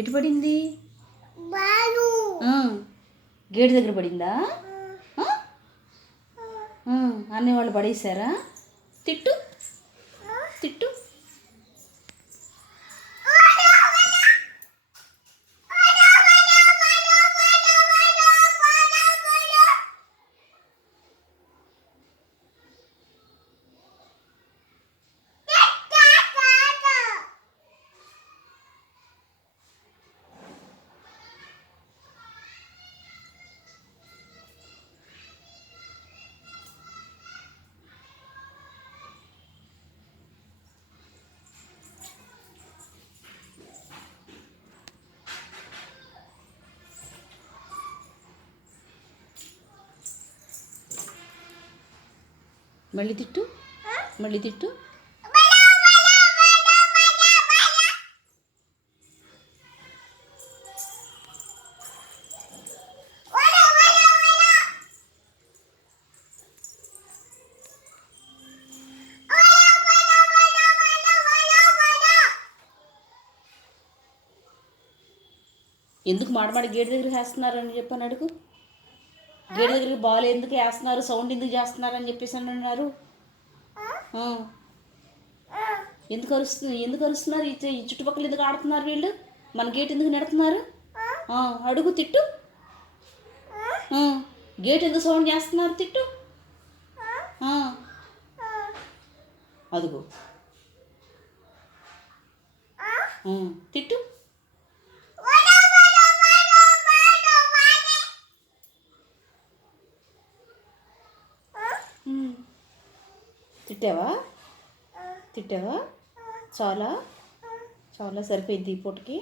ఎటు పడింది? గేటు దగ్గర పడిందా? అన్నీ వాళ్ళు పడేసారా? తిట్టు తిట్టు. మళ్ళీ తిట్టు, మళ్ళీ తిట్టు. ఎందుకు మాడమాడి గేట్ దగ్గర వేస్తున్నారని చెప్పని అడుగు. గేట్ దగ్గరికి బాల్ ఎందుకు వేస్తున్నారు, సౌండ్ ఎందుకు చేస్తున్నారని చెప్పేసి అని అన్నారు. ఎందుకు అరుస్తున్నారు? ఈ చుట్టుపక్కల ఎందుకు ఆడుతున్నారు వీళ్ళు? మన గేట్ ఎందుకు నెడుతున్నారు? అడుగు, తిట్టు. గేట్ ఎందుకు సౌండ్ చేస్తున్నారు? తిట్టు. అదుగో తిట్టు. తిట్టావా? తిట్టావా? చాలా చాలా సరిపోయింది ఈ పూటకి.